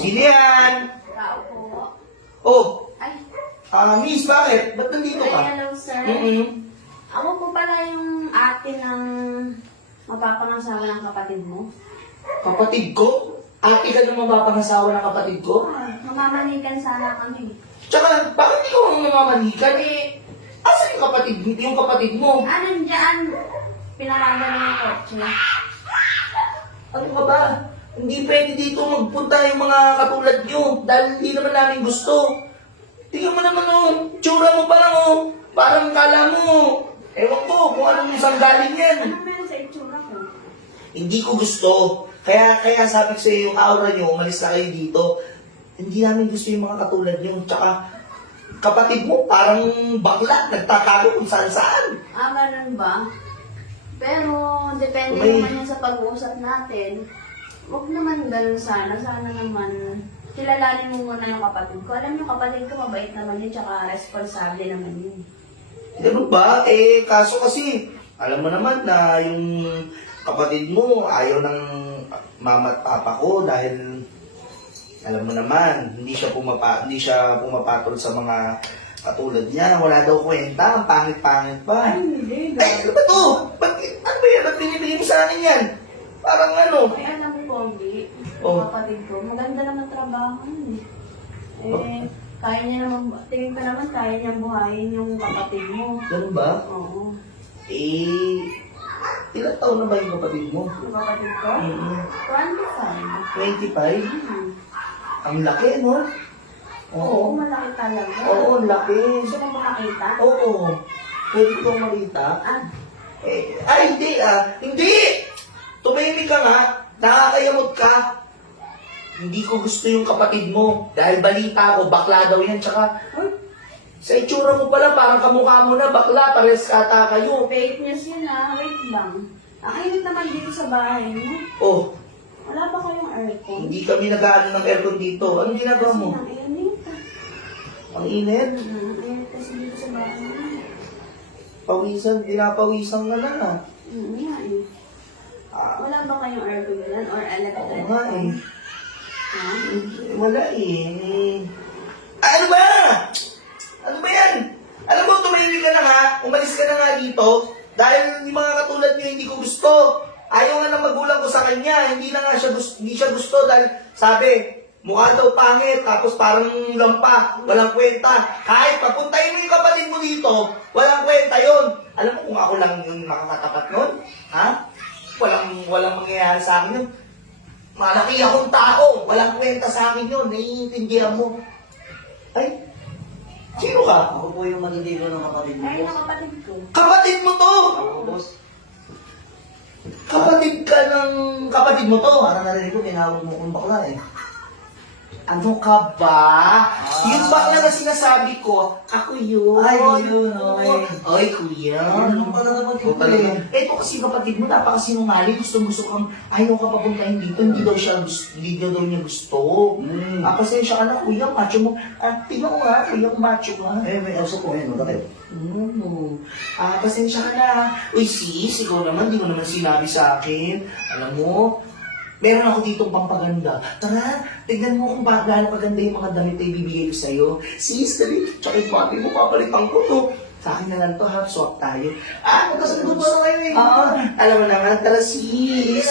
Sino yan? Tao po. Oh, Ay, miss, bakit? Ba't nandito ka? hello sir. Ako po pala yung ate ng mapapangasawa ng kapatid mo. Kapatid ko? Ate ka na mapapangasawa ng kapatid ko? Mamamanikan sana kami. Tsaka, bakit ikaw ang namamanikan eh? Asan yung kapatid mo? Anong dyan? Pinaraga na yung kotse. Ano ka ba? Hindi pwede dito magpunta yung mga katulad nyo dahil hindi naman namin gusto. Tingnan mo naman tsura mo pa lang parang kala mo. Ewan ko kung anong sanggaling yan. Ano meron sa itsura ko? Hindi ko gusto. Kaya sabi ko sa'yo yung aura nyo, umalis na kayo dito. Hindi namin gusto yung mga katulad nyo. Tsaka kapatid mo parang bakla, nagtatago kung saan-saan. Ganun ba? Pero, depende May- naman yan sa pag-uusap natin. Huwag naman ganun sana. Sana naman, kilalanin mo muna yung kapatid ko. Alam yung kapatid ko, mabait naman yun, tsaka responsable naman yun. Ganun ba? Kaso kasi, alam mo naman na yung kapatid mo ayaw ng mama at papa ko dahil alam mo naman, hindi siya pumapatol sa mga katulad niya. Wala daw kwenta, ang pangit-pangit pa. Hindi. Ano ba to? Ano ba yan? Ba't binibigay mo sa akin yan? Parang ano? Ay, alam mo, Pogi, Oh. yung kapatid ko, maganda naman trabaho yun. Kaya niya naman, tingin ko naman, kaya niya buhayin yung kapatid mo. Ganun ba? Oo. Ilang taon na ba yung kapatid mo? Yung kapatid ko? 25? 25. Ang laki, no? Oo, malaki talaga. Oo, ang laki. Gusto mo makakita? Oo. Pwede ko makita. Hindi. Hindi! Tumahimik ka nga. Nakakayamot ka. Hindi ko gusto yung kapatid mo. Dahil balita ko, bakla daw yan. Tsaka, sa itsura mo pala, parang kamukha mo na, bakla, pares kata kayo. Fake news yun wait lang. Ang init naman dito sa bahay mo. Oh, Wala ba kayong aircon? hindi kami nag-ano ng aircon dito. Anong ginagawa mo? Kasi ang init. Ang init. Ang init kasi dito sa bahay mo. Pinapawisan ka na. Nga eh. Wala ba kayong aircon dyan or electric? Oo nga eh. Ha? Wala eh. Ano ba? Ano ba yan? Alam mo, tumahimik ka na nga. Umalis ka na nga dito. Dahil yung mga katulad niyo hindi ko gusto. Ayaw nga ng magulang ko sa kanya. Hindi siya gusto dahil sabi, mukha daw pangit, tapos parang lampa, walang kwenta. Kahit papuntahin mo yung kapatid mo dito, walang kwenta yun. Alam mo kung ako lang yung makakatapat nun? Ha? Walang mangyayari sa akin yun. Malaki akong tao, walang kwenta sa akin yun. Naiintindihan mo. Ay, sino ka? Ako po yung manindiro ng kapatid mo, Ay, boss. ng kapatid ko. Kapatid mo to! Oo, boss. Kapatid ka ng kapatid mo to. Parang narinig ko, tinawag mo kong bakla eh. Ano ka ba? Yung bakla na sinasabi ko, ako yun. Ay, yun, okay. Ay, kuya. Ano pala kapatid Oo, ko talaga. eh. Ito kasi kapatid mo, napakasinungaling. Gusto kang, ayaw ka papuntahin dito. Hindi daw niya gusto. Pasensya ka na, kuya. Macho mo. Tingnan ko nga, kuya, macho ka. May kausap ko ngayon, bakit? Pasensya ka na. Uy, sis, ikaw naman, di mo naman sinabi sa akin. Alam mo, meron ako ditong pampaganda. Tara, tignan mo kung gaano kaganda yung mga damit na ibibigay ko sa'yo. Sis, dali, tsaka yung mami mo, papalitan ko to. Sa akin na lang to, ha? Swap tayo. Magkasunod pa na kayo eh. Alam mo naman, tara sis.